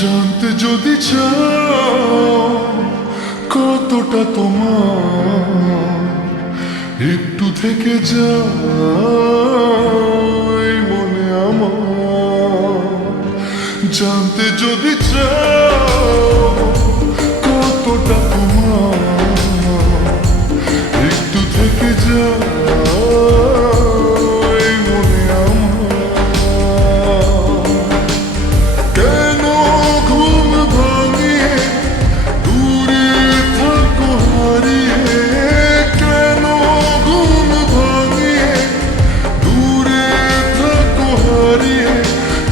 জানতে যদি চাও কতটা তোমার, একটু থেকে যাই মনে আমার। জানতে যদি চাও কতটা তোমার, একটু থেকে যাই মনে আমার। কেন ঘুম ভাঙিয়ে দূরে থাকো হারিয়ে, কেন ঘুম ভাঙিয়ে দূরে থাকো হারিয়ে।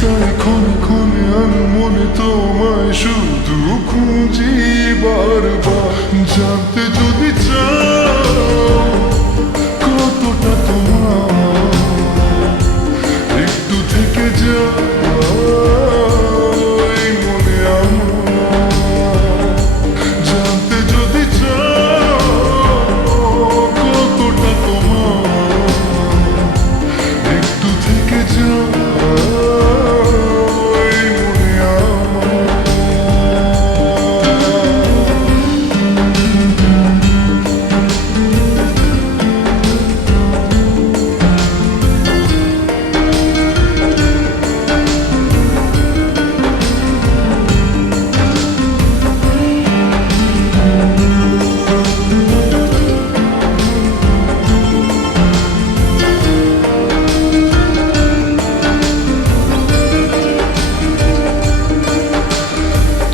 তাই ক্ষণে ক্ষণে আমি মনে তোমায় শুধু খুঁজি বারবার। জানতে যদি চাও কতটা তোমার, একটু থেকে যাই মনে আমার। জানতে যদি চাও কতটা তোমার, একটু থেকে যাই মনে আমার।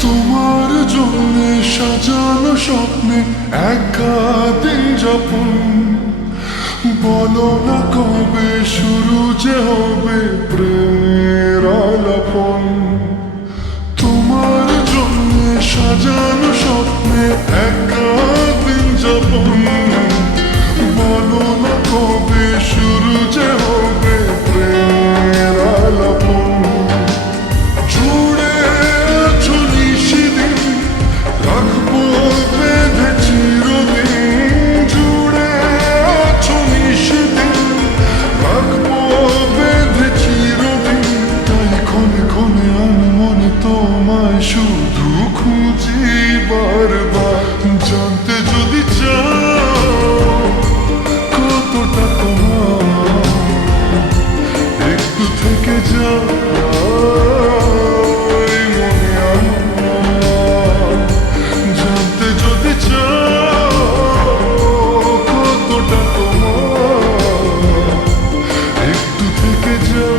তোমার জন্যে সাজানো স্বপ্নে একা দিন যাপন। বলো না কবে শুরু যে হবে প্রেমের আলাপন। তোমার জন্যে সাজানো স্বপ্নে একা দিন যাপন। বলো না কবে শুরু যে হবে প্রেমের আলাপন। জুড়ে আছো নিশিদিন, রাখবো বেঁধে চিরদিন। জুড়ে আছো নিশিদিন, রাখবো বেঁধে চিরদিন। তাই ক্ষণে ক্ষণে আমি মনে তোমায় শুধু খুঁজি বারবার। জানতে যদি চাও কতটা তোমার, একটু থেকে যাই মনে আমার। জানতে যদি চাও কতটা তোমার, একটু থেকে যাই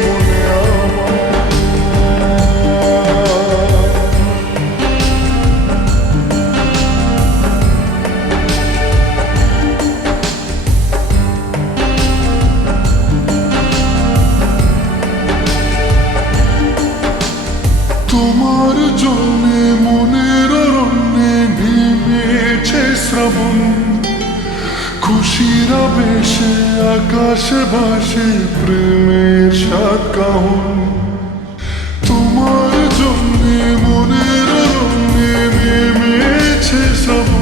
মনে আমার। তোমার জন্যে মনের অরণ্যে নেমেছে শ্রাবণ। খুশির আবেশে আকাশে ভাসে প্রেমের সাত কাহন। তোমার জন্যে মনের অরণ্যে নেমেছে শ্রাবণ।